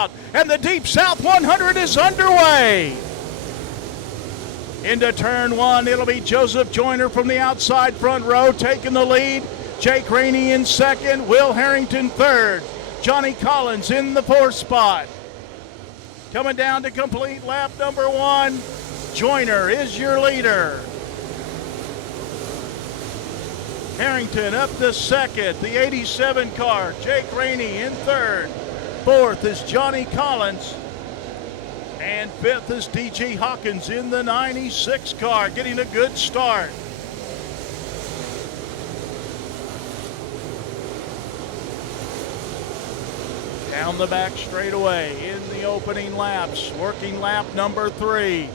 out, and the Deep South 100 is underway. Into turn one, it'll be Joseph Joyner from the outside front row taking the lead. Jake Rainey in second, Will Harrington third. Johnny Collins in the fourth spot. Coming down to complete lap number one, Joyner is your leader. Harrington up to second, the 87 car. Jake Rainey in third. Fourth is Johnny Collins. And fifth is D.G. Hawkins in the 96 car, getting a good start. Down the back straightaway in the opening laps, working lap number 3.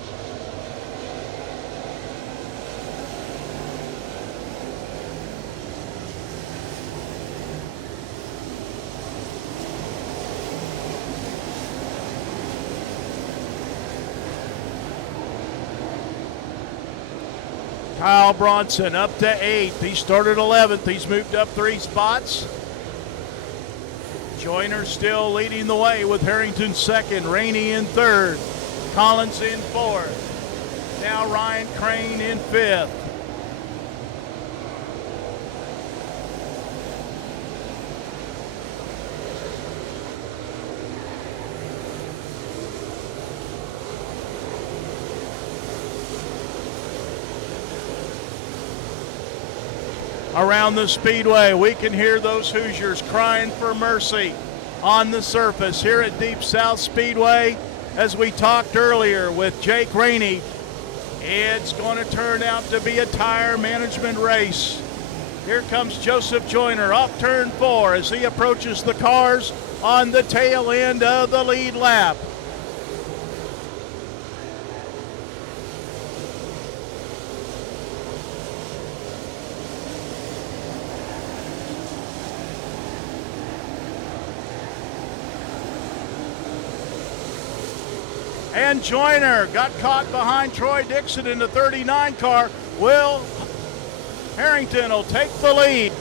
Kyle Bronson up to 8th. He started 11th. He's moved up 3 spots. Joyner still leading the way with Harrington second, Rainey in third, Collins in fourth. Now Ryan Crane in fifth. Around the speedway, we can hear those Hoosiers crying for mercy on the surface here at Deep South Speedway. As we talked earlier with Jake Rainey, it's going to turn out to be a tire management race. Here comes Joseph Joyner off turn 4 as he approaches the cars on the tail end of the lead lap. And Joyner got caught behind Troy Dixon in the 39 car. Will Harrington will take the lead.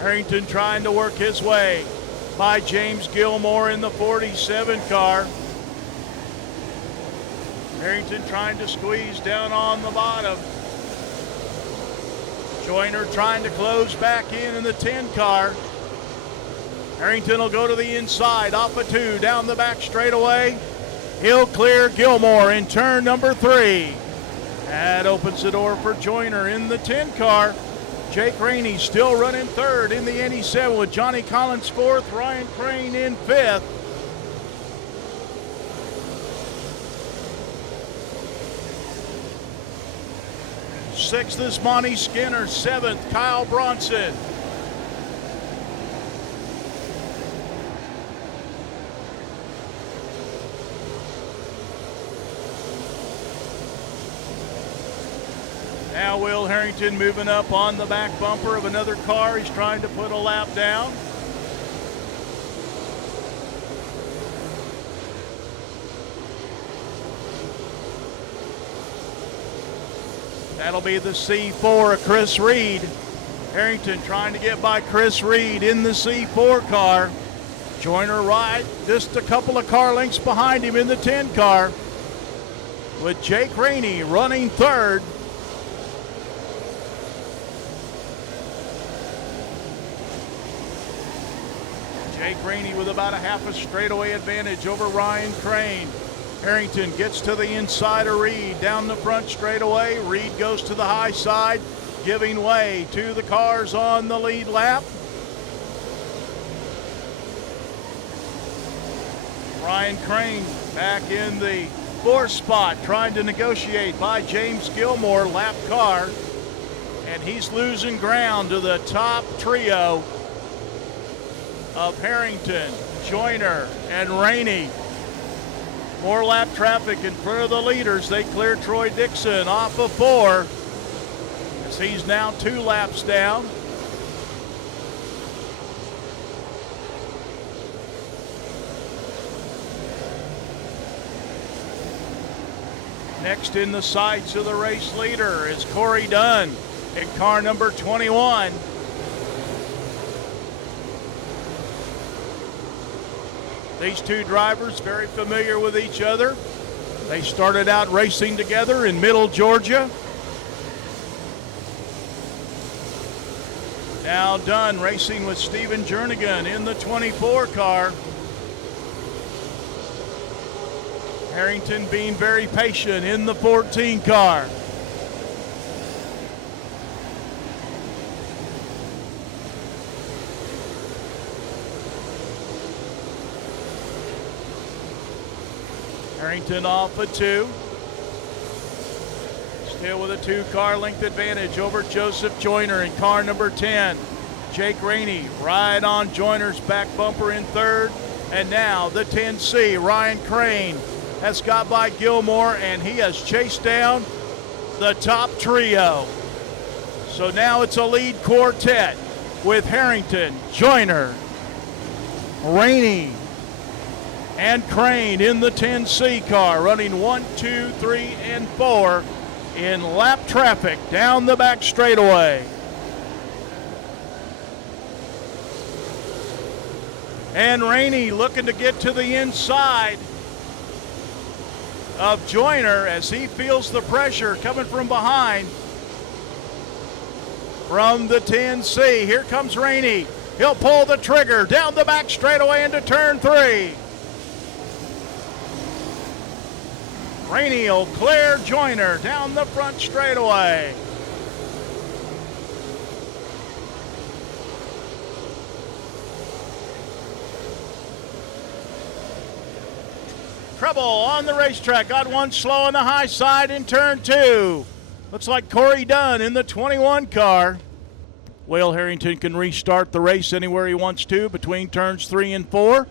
Harrington trying to work his way by James Gilmore in the 47 car. Harrington trying to squeeze down on the bottom. Joyner trying to close back in the 10 car. Harrington will go to the inside off of 2 down the back straightaway. He'll clear Gilmore in turn number 3. That opens the door for Joyner in the 10 car. Jake Rainey still running third in the 87 with Johnny Collins fourth, Ryan Crane in fifth. Sixth is Monty Skinner, seventh Kyle Bronson. Now Will Harrington moving up on the back bumper of another car. He's trying to put a lap down. That'll be the C4 of Chris Reed. Harrington trying to get by Chris Reed in the C4 car. Joyner right, just a couple of car lengths behind him in the 10 car. With Jake Rainey running third. Jake Rainey with about a half a straightaway advantage over Ryan Crane. Harrington gets to the inside of Reed, down the front straightaway. Reed goes to the high side, giving way to the cars on the lead lap. Ryan Crane back in the 4th spot, trying to negotiate by James Gilmore, lap car. And he's losing ground to the top trio of Harrington, Joyner, and Rainey. More lap traffic in front of the leaders. They clear Troy Dixon off of 4 as he's now 2 laps down. Next in the sights of the race leader is Corey Dunn in car number 21. These two drivers very familiar with each other. They started out racing together in Middle Georgia. Now Dunn racing with Stephen Jernigan in the 24 car. Harrington being very patient in the 14 car. Harrington off a 2. Still with a 2-car length advantage over Joseph Joyner in car number 10. Jake Rainey right on Joyner's back bumper in 3rd. And now the 10C, Ryan Crane, has got by Gilmore, and he has chased down the top trio. So now it's a lead quartet with Harrington, Joyner, Rainey, and Crane in the 10C car, running 1, 2, 3, and 4 in lap traffic down the back straightaway. And Rainey looking to get to the inside of Joyner as he feels the pressure coming from behind from the 10C. Here comes Rainey. He'll pull the trigger down the back straightaway into turn 3. Rainey will clear Joyner down the front straightaway. Trouble on the racetrack. Got one slow on the high side in turn 2. Looks like Corey Dunn in the 21 car. Will Harrington can restart the race anywhere he wants to between turns 3 and 4.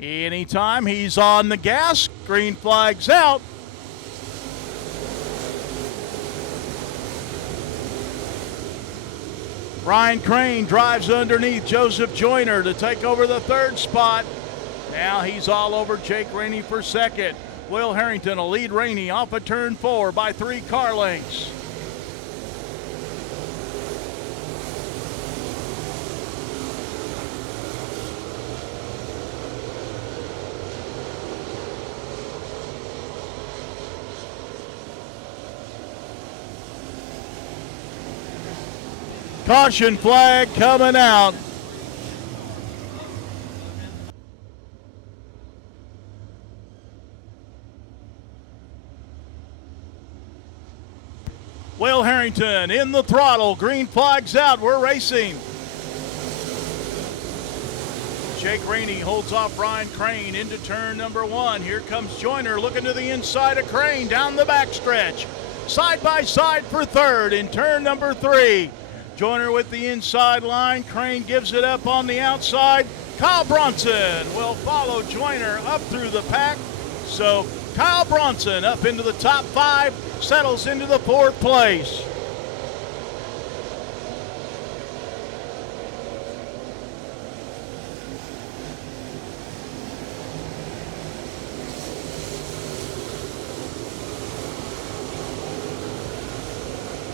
Anytime he's on the gas, green flag's out. Ryan Crane drives underneath Joseph Joyner to take over the 3rd spot. Now he's all over Jake Rainey for 2nd. Will Harrington will lead Rainey off of turn 4 by 3 car lengths. Caution flag coming out. Will Harrington in the throttle. Green flag's out. We're racing. Jake Rainey holds off Ryan Crane into turn number 1. Here comes Joyner looking to the inside of Crane down the backstretch. Side by side for 3rd in turn number 3. Joyner with the inside line. Crane gives it up on the outside. Kyle Bronson will follow Joyner up through the pack. So Kyle Bronson up into the top 5, settles into the 4th place.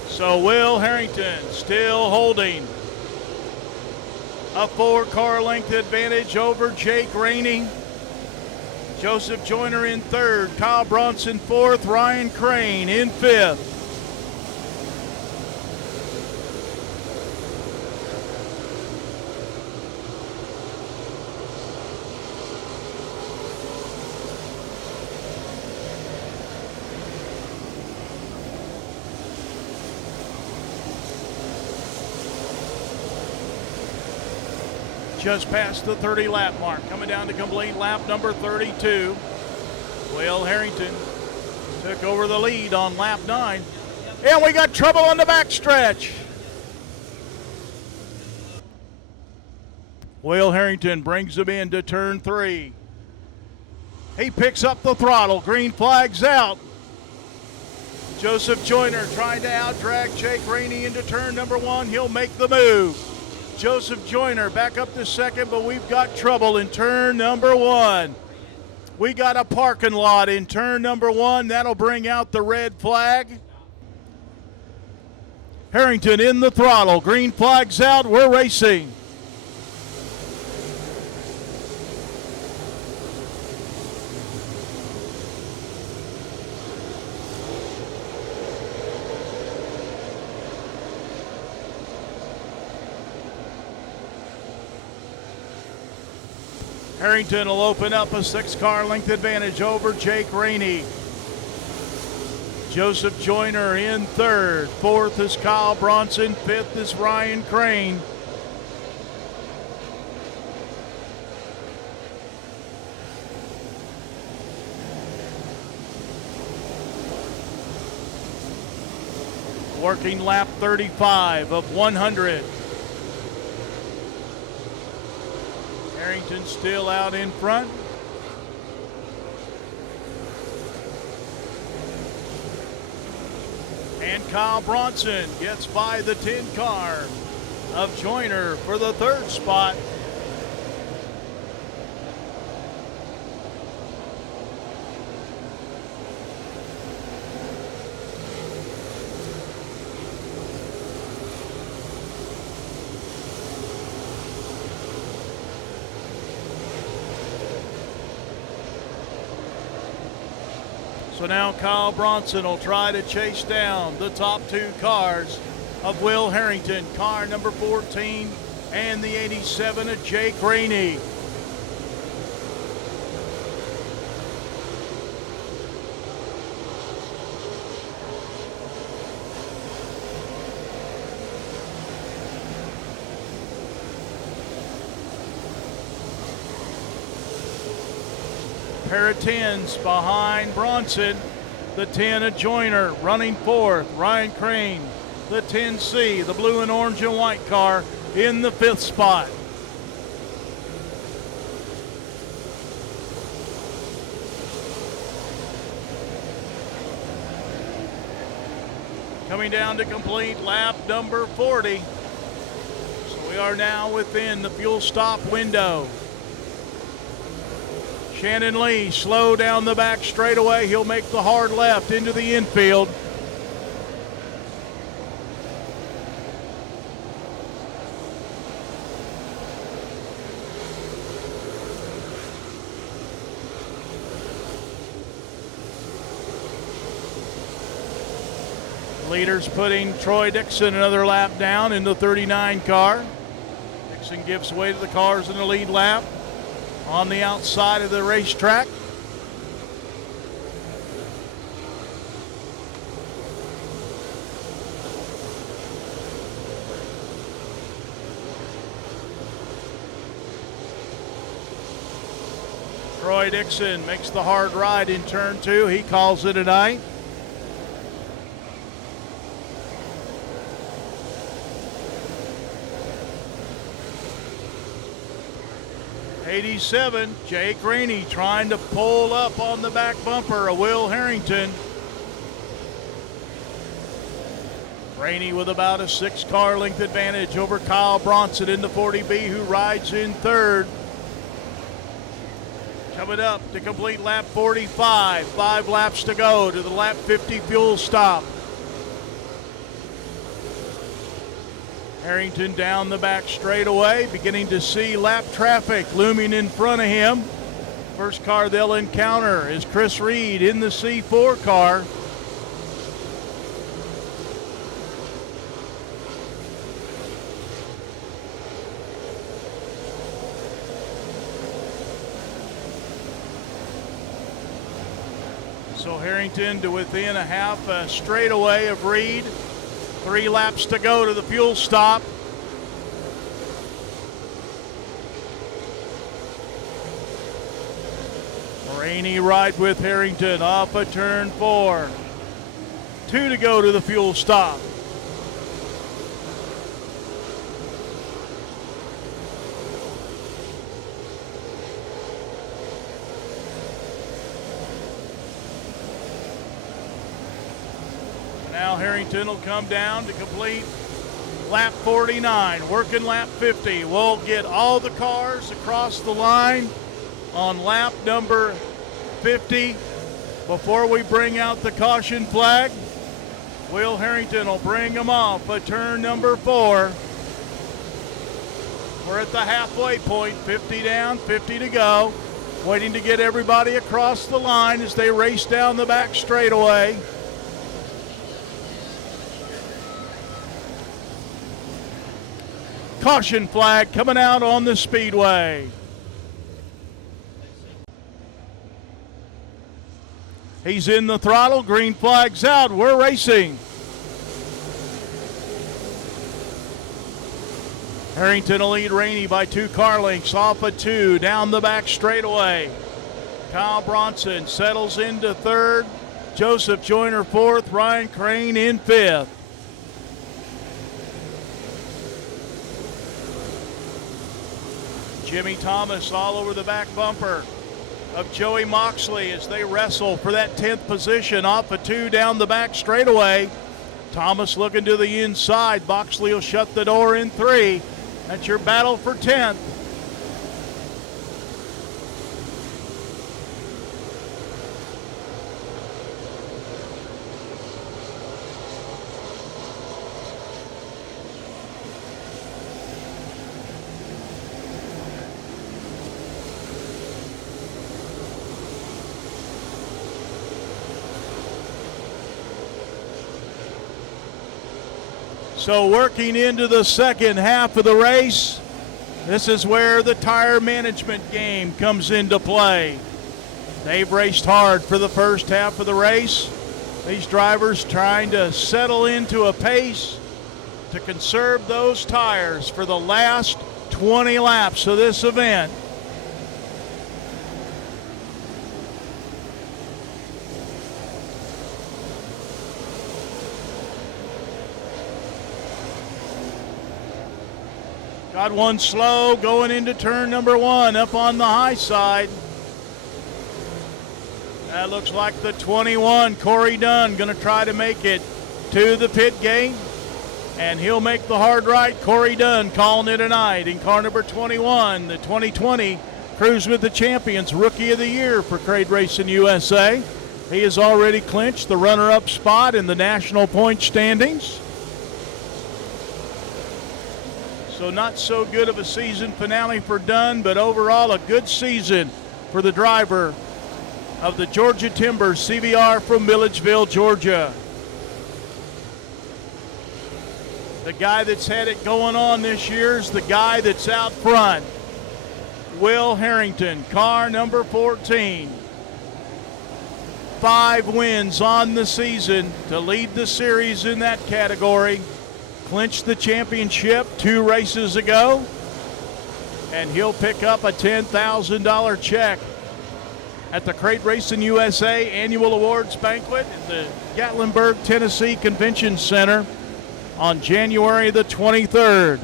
So Will Harrington still holding a 4-car length advantage over Jake Rainey. Joseph Joyner in 3rd, Kyle Bronson 4th, Ryan Crane in 5th. Just past the 30 lap mark, coming down to complete lap number 32. Will Harrington took over the lead on lap 9. And we got trouble on the backstretch. Will Harrington brings him into turn 3. He picks up the throttle. Green flag's out. Joseph Joyner trying to out-drag Jake Rainey into turn number 1. He'll make the move. Joseph Joyner back up to second, but we've got trouble in turn number 1. We got a parking lot in turn number 1. That'll bring out the red flag. Harrington in the throttle. Green flag's out. We're racing. Harrington will open up a 6-car length advantage over Jake Rainey. Joseph Joyner in third. Fourth is Kyle Bronson. Fifth is Ryan Crane. Working lap 35 of 100. Harrington still out in front. And Kyle Bronson gets by the 10 car of Joyner for the 3rd spot. So now Kyle Bronson will try to chase down the top 2 cars of Will Harrington, car number 14 and the 87 of Jake Rainey. Pair of 10s behind Bronson. The 10 of Joyner running 4th. Ryan Crane, the 10C, the blue and orange and white car in the 5th spot. Coming down to complete lap number 40. So we are now within the fuel stop window. Shannon Lee slow down the back straightaway. He'll make the hard left into the infield. Leaders putting Troy Dixon another lap down in the 39 car. Dixon gives way to the cars in the lead lap on the outside of the racetrack. Troy Dixon makes the hard ride in turn 2. He calls it a night. '87, Jake Rainey trying to pull up on the back bumper of Will Harrington. Rainey with about a 6-car length advantage over Kyle Bronson in the 40B, who rides in 3rd. Coming up to complete lap 45, 5 laps to go to the lap 50 fuel stop. Harrington down the back straightaway, beginning to see lap traffic looming in front of him. First car they'll encounter is Chris Reed in the C4 car. So Harrington to within a half a straightaway of Reed. 3 laps to go to the fuel stop. Rainey right with Harrington off of turn 4. 2 to go to the fuel stop. Now Harrington will come down to complete lap 49, working lap 50. We'll get all the cars across the line on lap number 50 before we bring out the caution flag. Will Harrington will bring them off at turn number 4. We're at the halfway point, 50 down, 50 to go. Waiting to get everybody across the line as they race down the back straightaway. Caution flag coming out on the speedway. He's in the throttle, green flag's out, we're racing. Harrington will lead Rainey by 2 car lengths off of 2 down the back straightaway. Kyle Bronson settles into 3rd. Joseph Joyner 4th. Ryan Crane in 5th. Jimmy Thomas all over the back bumper of Joey Moxley as they wrestle for that 10th position off of 2 down the back straightaway. Thomas looking to the inside. Moxley will shut the door in 3. That's your battle for 10th. So working into the second half of the race, this is where the tire management game comes into play. They've raced hard for the first half of the race. These drivers trying to settle into a pace to conserve those tires for the last 20 laps of this event. Got one slow going into turn number 1 up on the high side. That looks like the 21, Corey Dunn, going to try to make it to the pit gate. And he'll make the hard right. Corey Dunn calling it a night in car number 21, the 2020 Cruise with the Champions Rookie of the Year for Crate Racing USA. He has already clinched the runner-up spot in the national point standings. So not so good of a season finale for Dunn, but overall a good season for the driver of the Georgia Timbers CVR from Milledgeville, Georgia. The guy that's had it going on this year is the guy that's out front. Will Harrington, car number 14. 5 wins on the season to lead the series in that category. Clinched the championship 2 races ago, and he'll pick up a $10,000 check at the Crate Racing USA Annual Awards Banquet at the Gatlinburg, Tennessee Convention Center on January the 23rd.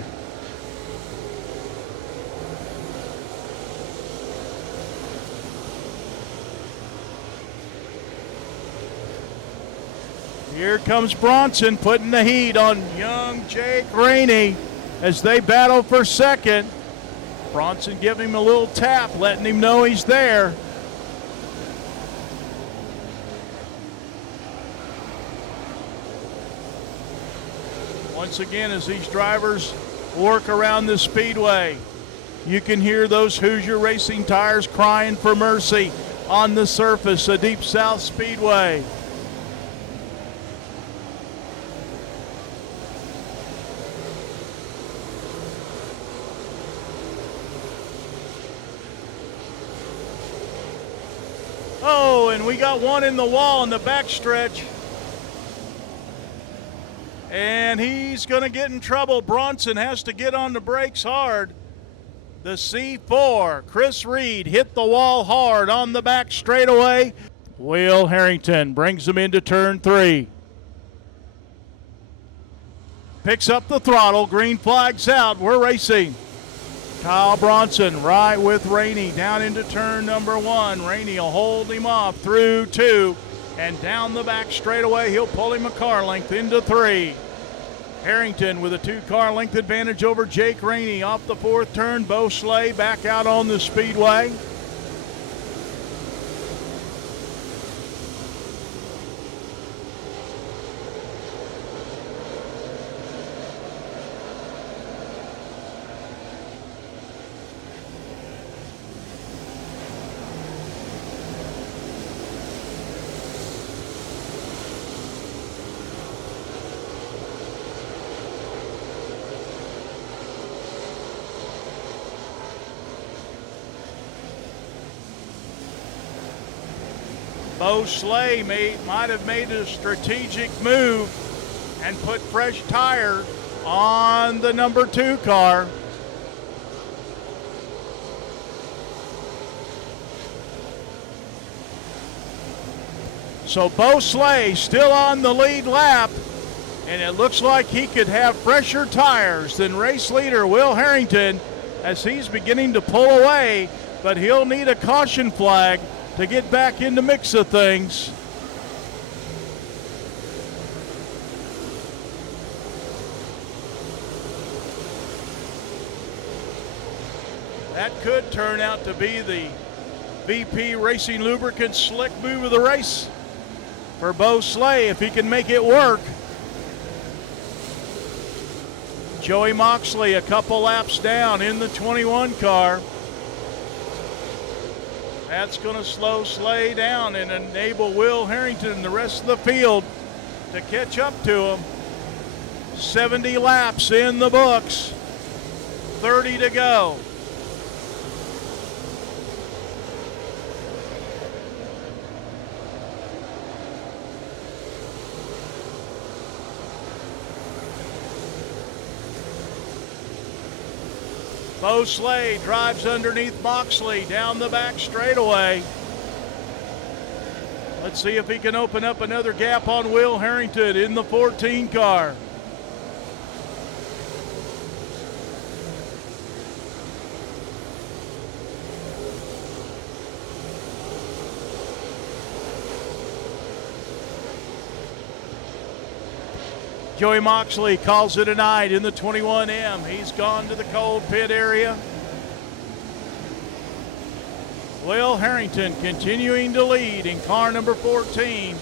Here comes Bronson putting the heat on young Jake Rainey as they battle for second. Bronson giving him a little tap, letting him know he's there. Once again, as these drivers work around the speedway, you can hear those Hoosier Racing tires crying for mercy on the surface of Deep South Speedway. Oh, and we got one in the wall in the backstretch. And he's going to get in trouble. Bronson has to get on the brakes hard. The C4, Chris Reed, hit the wall hard on the back straightaway. Will Harrington brings him into turn 3. Picks up the throttle, green flag's out, we're racing. Kyle Bronson right with Rainey down into turn number 1. Rainey will hold him off through 2. And down the back straightaway, he'll pull him a car length into 3. Harrington with a 2-car length advantage over Jake Rainey off the 4th turn. Bo Slay back out on the speedway. Bo Slay might have made a strategic move and put fresh tire on the number 2 car. So Bo Slay still on the lead lap, and it looks like he could have fresher tires than race leader Will Harrington as he's beginning to pull away, but he'll need a caution flag to get back in the mix of things. That could turn out to be the VP Racing Lubricants slick move of the race for Bo Slay if he can make it work. Joey Moxley a couple laps down in the 21 car. That's going to slow Slay down and enable Will Harrington and the rest of the field to catch up to him. 70 laps in the books, 30 to go. Bo Slay drives underneath Moxley down the back straightaway. Let's see if he can open up another gap on Will Harrington in the 14 car. Joey Moxley calls it a night in the 21M. He's gone to the cold pit area. Will Harrington continuing to lead in car number 14.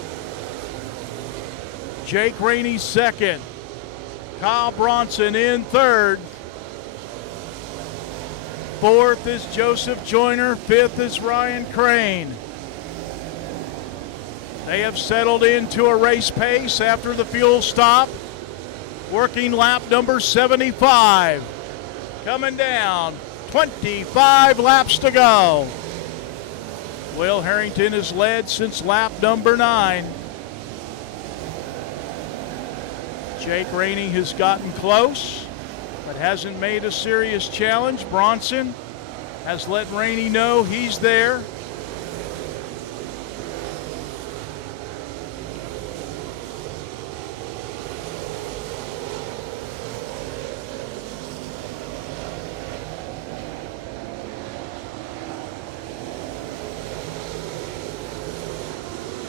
Jake Rainey second. Kyle Bronson in third. Fourth is Joseph Joyner. Fifth is Ryan Crane. They have settled into a race pace after the fuel stop. Working lap number 75. Coming down, 25 laps to go. Will Harrington has led since lap number 9. Jake Rainey has gotten close, but hasn't made a serious challenge. Bronson has let Rainey know he's there.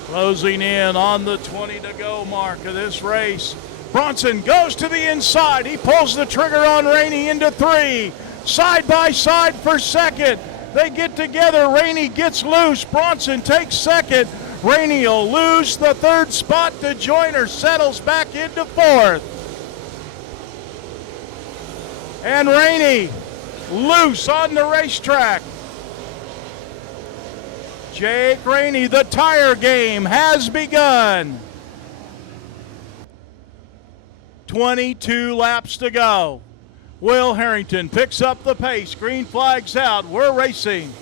Closing in on the 20 to go mark of this race. Bronson goes to the inside. He pulls the trigger on Rainey into 3. Side by side for second. They get together. Rainey gets loose. Bronson takes second. Rainey will lose the 3rd spot to Joyner. Settles back into 4th. And Rainey loose on the racetrack. Jake Rainey, the tire game has begun. 22 laps to go. Will Harrington picks up the pace. Green flag's out. We're racing.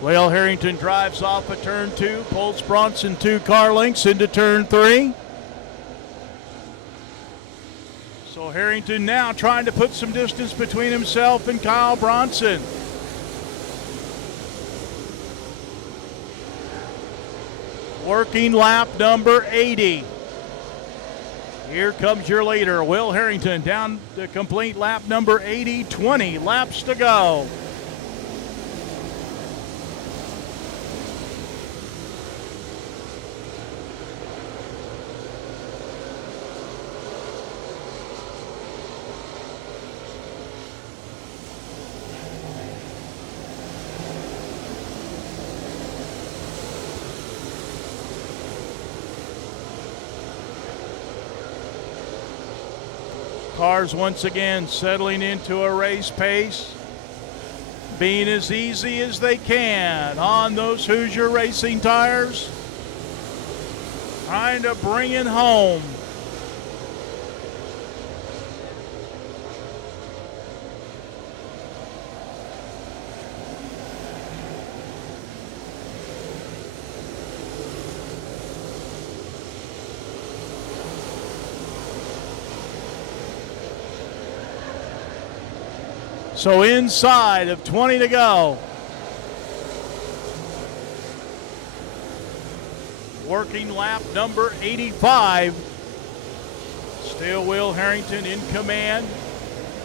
Will Harrington drives off of turn 2, pulls Bronson 2 car lengths into turn 3. So Harrington now trying to put some distance between himself and Kyle Bronson. Working lap number 80. Here comes your leader, Will Harrington, down to complete lap number 80, 20 laps to go. Cars once again settling into a race pace, being as easy as they can on those Hoosier Racing tires, trying to bring it home. So inside of 20 to go. Working lap number 85. Still Will Harrington in command.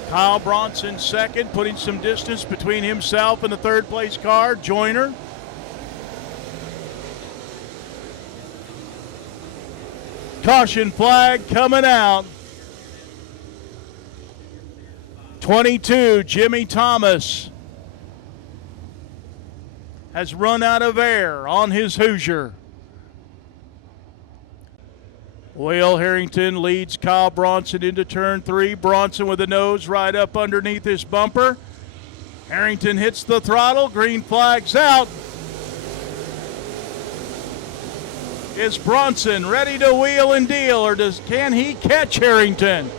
Kyle Bronson second, putting some distance between himself and the third place car, Joyner. Caution flag coming out. 22, Jimmy Thomas has run out of air on his Hoosier. Will Harrington leads Kyle Bronson into turn 3. Bronson with the nose right up underneath his bumper. Harrington hits the throttle, green flag's out. Is Bronson ready to wheel and deal, or can he catch Harrington?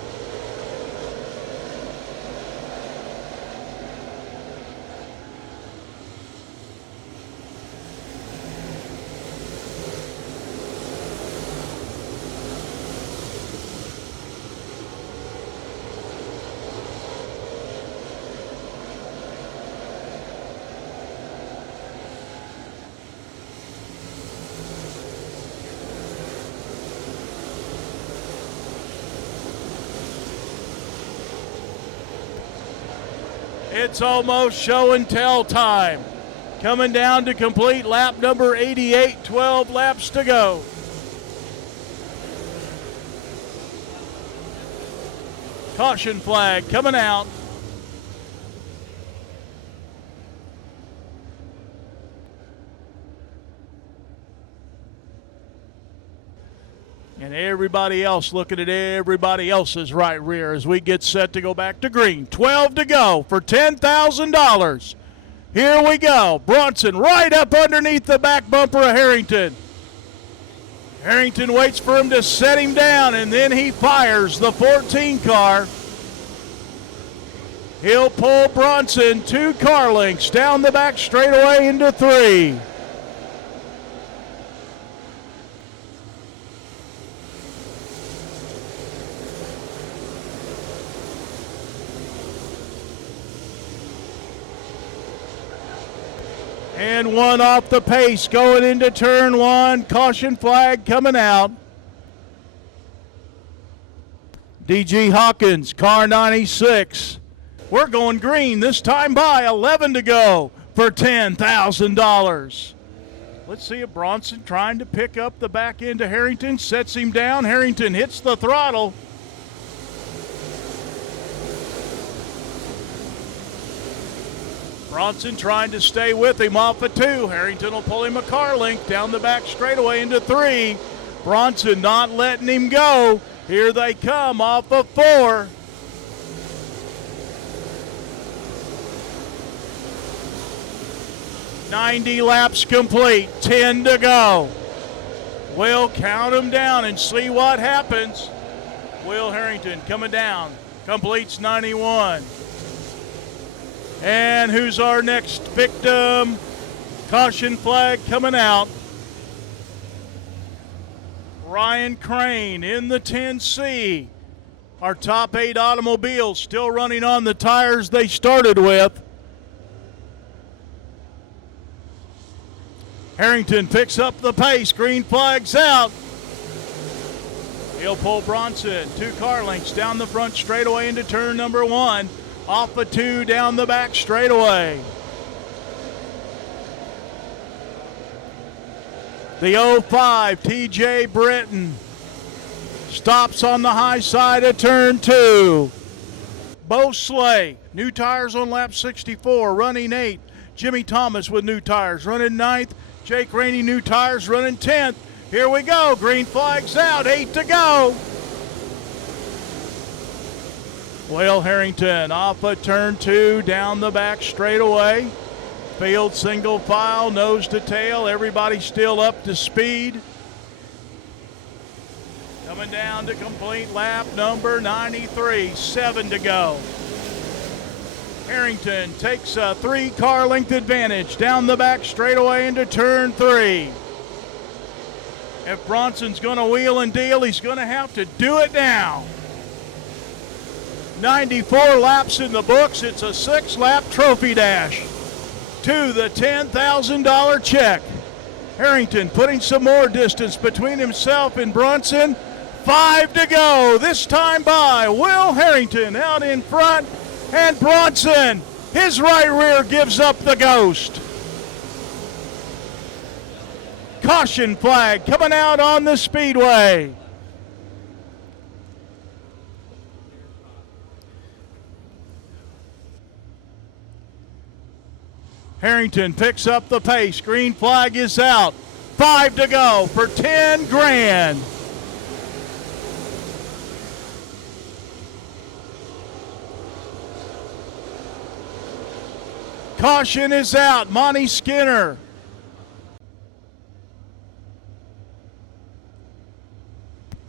It's almost show and tell time. Coming down to complete lap number 88, 12 laps to go. Caution flag coming out. And everybody else looking at everybody else's right rear as we get set to go back to green. 12 to go for $10,000. Here we go. Bronson right up underneath the back bumper of Harrington. Harrington waits for him to set him down, and then he fires the 14 car. He'll pull Bronson 2 car lengths down the back straightaway into 3. And 1 off the pace going into turn 1. Caution flag coming out. DG Hawkins, car 96. We're going green this time by 11 to go for $10,000. Let's see if Bronson trying to pick up the back end of Harrington. Sets him down. Harrington hits the throttle. Bronson trying to stay with him off of 2. Harrington will pull him a car length down the back straightaway into 3. Bronson not letting him go. Here they come off of 4. "90 laps complete, 10 to go. We'll count them down and see what happens. Will Harrington coming down, completes 91. And who's our next victim? Caution flag coming out. Ryan Crane in the 10C. Our top 8 automobiles still running on the tires they started with. Harrington picks up the pace. Green flag's out. He'll pull Bronson 2 car lengths down the front straightaway into turn number 1. Off a 2 down the back straightaway. The 05 TJ Britton stops on the high side of turn 2. Bo Slay, new tires on lap 64, running 8. Jimmy Thomas with new tires, running 9th. Jake Rainey, new tires, running 10th. Here we go, green flag's out, 8 to go. Will Harrington off of turn 2, down the back straightaway. Field single file, nose to tail, everybody still up to speed. Coming down to complete lap number 93, 7 to go. Harrington takes a 3 car length advantage down the back straightaway into turn 3. If Bronson's going to wheel and deal, he's going to have to do it now. 94 laps in the books. It's a 6-lap trophy dash to the $10,000 check. Harrington putting some more distance between himself and Bronson. 5 to go, this time by Will Harrington out in front, and Bronson, his right rear gives up the ghost. Caution flag coming out on the speedway. Harrington picks up the pace. Green flag is out. 5 to go for 10 grand. Caution is out. Monty Skinner.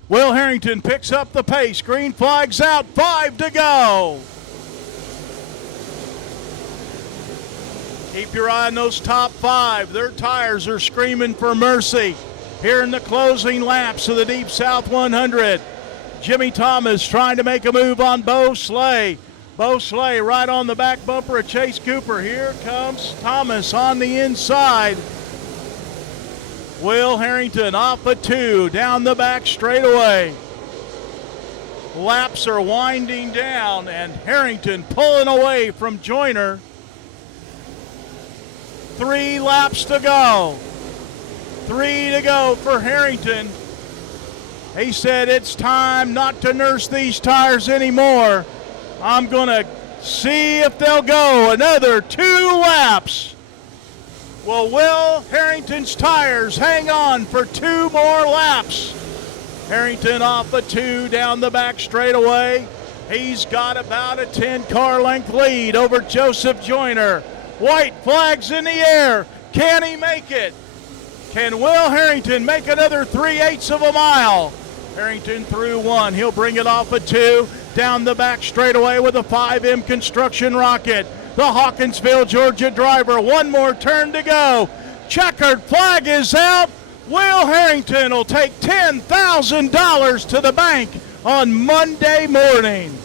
Will Harrington picks up the pace. Green flag's out. 5 to go. Keep your eye on those top 5. Their tires are screaming for mercy here in the closing laps of the Deep South 100. Jimmy Thomas trying to make a move on Bo Slay. Bo Slay right on the back bumper of Chase Cooper. Here comes Thomas on the inside. Will Harrington off a 2 down the back straightaway. Laps are winding down and Harrington pulling away from Joyner. 3 laps to go. 3 to go for Harrington. He said, it's time not to nurse these tires anymore. I'm going to see if they'll go another 2 laps. Will Harrington's tires hang on for 2 more laps? Harrington off a 2 down the back straightaway. He's got about a 10 car length lead over Joseph Joyner. White flags in the air. Can he make it? Can Will Harrington make another 3/8 of a mile? Harrington through 1. He'll bring it off a 2. Down the back straightaway with a 5M construction rocket. The Hawkinsville, Georgia driver. 1 more turn to go. Checkered flag is out. Will Harrington will take $10,000 to the bank on Monday morning.